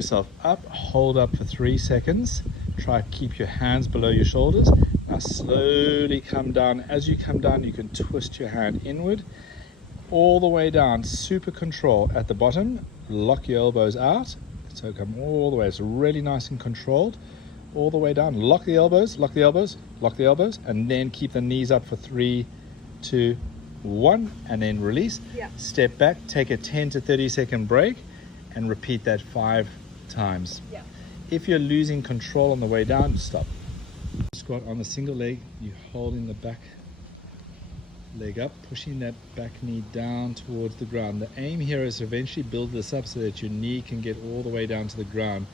Yourself up, hold up for 3 seconds. Try to keep your hands below your shoulders. Now slowly come down. As you come down, you can twist your hand inward all the way down. Super control at the bottom. Lock your elbows out. So come all the way. It's really nice and controlled. All the way down. Lock the elbows, lock the elbows, lock the elbows, and then keep the knees up for 3, 2, 1, and then release. Yeah. Step back, take a 10 to 30 second break, and repeat that 5 times. Yeah. If you're losing control on the way down, stop. Squat on the single leg, you're holding the back leg up, pushing that back knee down towards the ground. The aim here is to eventually build this up so that your knee can get all the way down to the ground.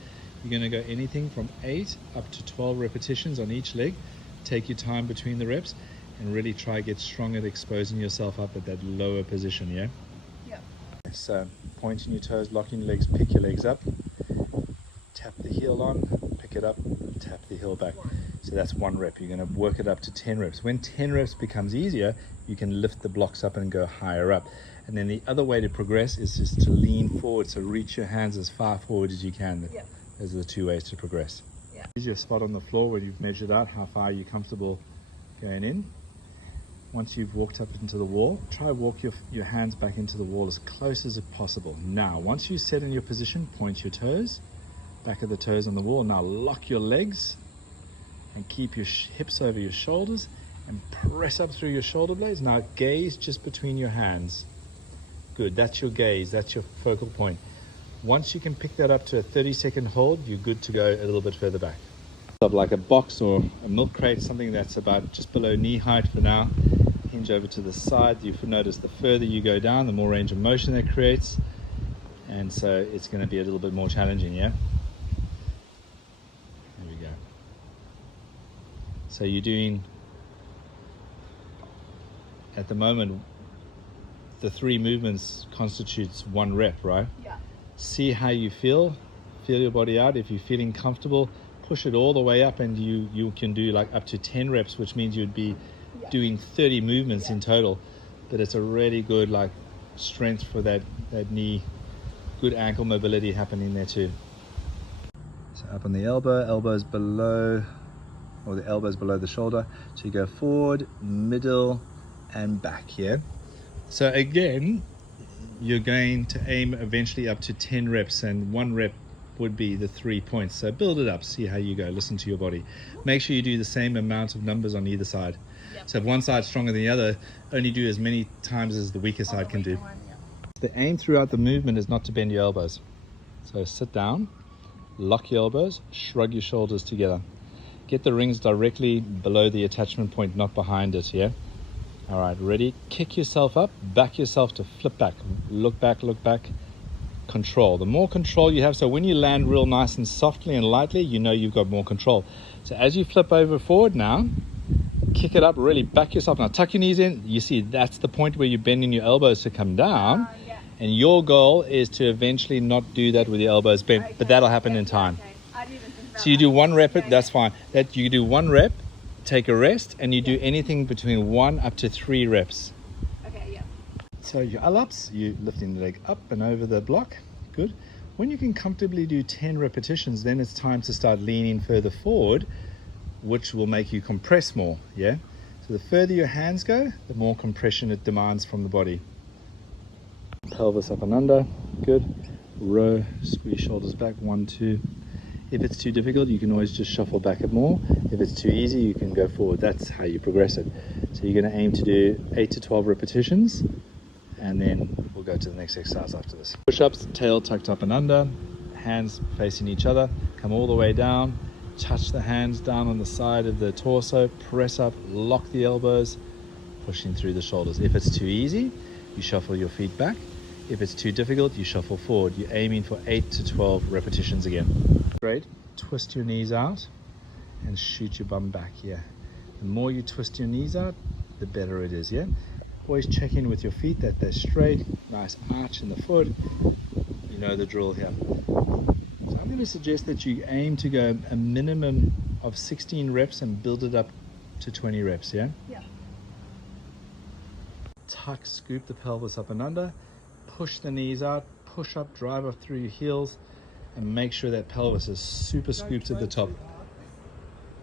You're going to go anything from 8 up to 12 repetitions on each leg. Take your time between the reps and really try to get strong at exposing yourself up at that lower position, yeah? Yeah. So pointing your toes, locking your legs, pick your legs up, tap the heel on, pick it up, tap the heel back. So that's 1 rep. You're going to work it up to 10 reps. When 10 reps becomes easier, you can lift the blocks up and go higher up. And then the other way to progress is just to lean forward. So reach your hands as far forward as you can. Yeah. Those are the 2 ways to progress. Yeah. Here's your spot on the floor where you've measured out how far you're comfortable going in. Once you've walked up into the wall, try to walk your hands back into the wall as close as possible. Now, once you set in your position, point your toes, back of the toes on the wall. Now lock your legs and keep your hips over your shoulders and press up through your shoulder blades. Now gaze just between your hands. Good, that's your gaze, that's your focal point. Once you can pick that up to a 30-second hold, you're good to go a little bit further back. Like a box or a milk crate, something that's about just below knee height for now. Hinge over to the side. You've noticed the further you go down, the more range of motion that creates. And so it's going to be a little bit more challenging, yeah? There we go. So you're doing, at the moment, the 3 movements constitutes 1 rep, right? Yeah. See how you feel your body out. If you're feeling comfortable, push it all the way up, and you can do like up to 10 reps, which means you'd be doing 30 movements in total. But it's a really good like strength for that knee, good ankle mobility happening there too. So up on the elbows below, or the elbows below the shoulder. So you go forward, middle, and back here. So again, you're going to aim eventually up to 10 reps, and 1 rep would be the 3 points. So build it up, see how you go, listen to your body. Make sure you do the same amount of numbers on either side. Yep. So if one side's stronger than the other, only do as many times as the weaker side can do. The aim throughout the movement is not to bend your elbows. So sit down, lock your elbows, shrug your shoulders together. Get the rings directly below the attachment point, not behind it, yeah? All right, ready? Kick yourself up, back yourself to flip back. Look back, control. The more control you have, so when you land real nice and softly and lightly, you know you've got more control. So as you flip over forward now, kick it up, really back yourself. Now tuck your knees in. You see, that's the point where you're bending your elbows to come down. Yeah. And your goal is to eventually not do that with your elbows bent, Okay. but that'll happen in time. Okay. I didn't even think about So you do 1 rep, Okay. that's fine. That you do 1 rep, take a rest, and you do anything between 1 up to 3 reps. Okay, yeah. So your ups, you lifting the leg up and over the block, good. When you can comfortably do 10 repetitions, then it's time to start leaning further forward, which will make you compress more, yeah? So the further your hands go, the more compression it demands from the body. Pelvis up and under, good. Row, squeeze shoulders back, 1, 2. If it's too difficult, you can always just shuffle back it more. If it's too easy, you can go forward. That's how you progress it. So you're going to aim to do 8 to 12 repetitions, and then we'll go to the next exercise after this. Push-ups, tail tucked up and under, hands facing each other, come all the way down, touch the hands down on the side of the torso, press up, lock the elbows, pushing through the shoulders. If it's too easy, you shuffle your feet back. If it's too difficult, you shuffle forward. You're aiming for 8 to 12 repetitions again. Great. Twist your knees out and shoot your bum back here. The more you twist your knees out, the better it is, yeah? Always check in with your feet that they're straight, nice arch in the foot. You know the drill here. So I'm going to suggest that you aim to go a minimum of 16 reps and build it up to 20 reps, yeah? Yeah. Tuck, scoop the pelvis up and under. Push the knees out, push up, drive up through your heels, and make sure that pelvis is super scooped at the top.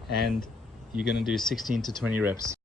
And you're going to do 16 to 20 reps.